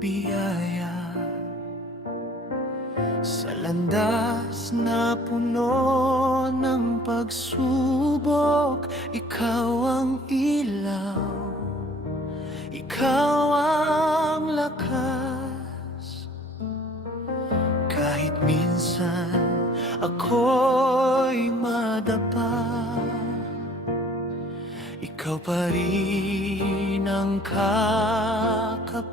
biyaya. Sa landas na puno ng pagsubok, ikaw ang ilaw, ikaw ang lakas. Kahit minsan ako'y madapa, ikaw pa rin ang kakapitan.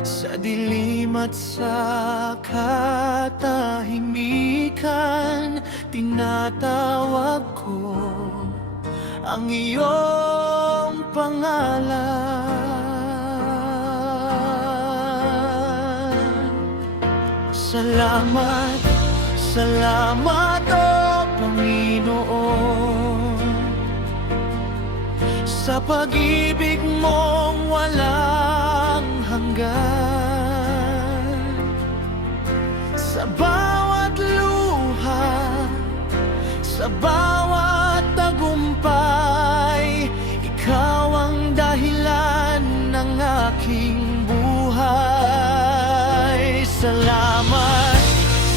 Sa dilim at sa katahimikan, tinatawag ko ang iyong pangalan. Salamat, salamat o Panginoon, sa pag-ibig mong walang hanggan. Sa bawat luha, sa bawat tagumpay, ikaw ang dahilan ng aking buhay. Salamat,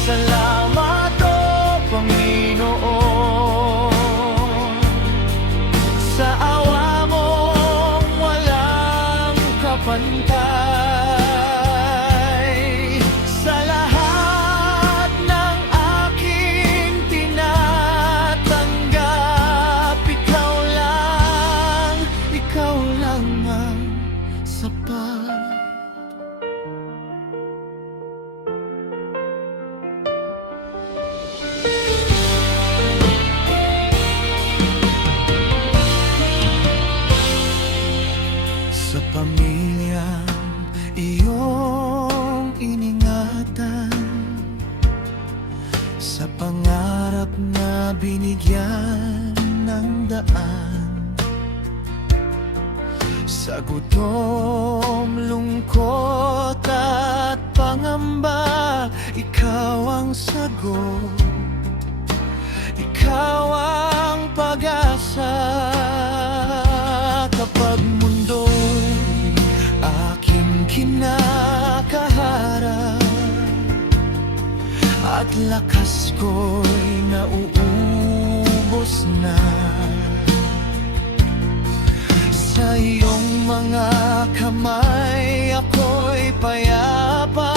salamat o Panginoon, sa awa mong walang kapantay. Sa lahat ng aking tinatanggap, ikaw lang ang sapat. Sa pamilyang iyong iningatan, sa pangarap na binigyan ng daan, sa gutom, lungkot at pangamba, ikaw ang sagot, ikaw ang pag-asa. Kapag mundo'y aking kinakaharap at lakas ko'y nauubos na, sa iyong mga kamay ako'y payapa.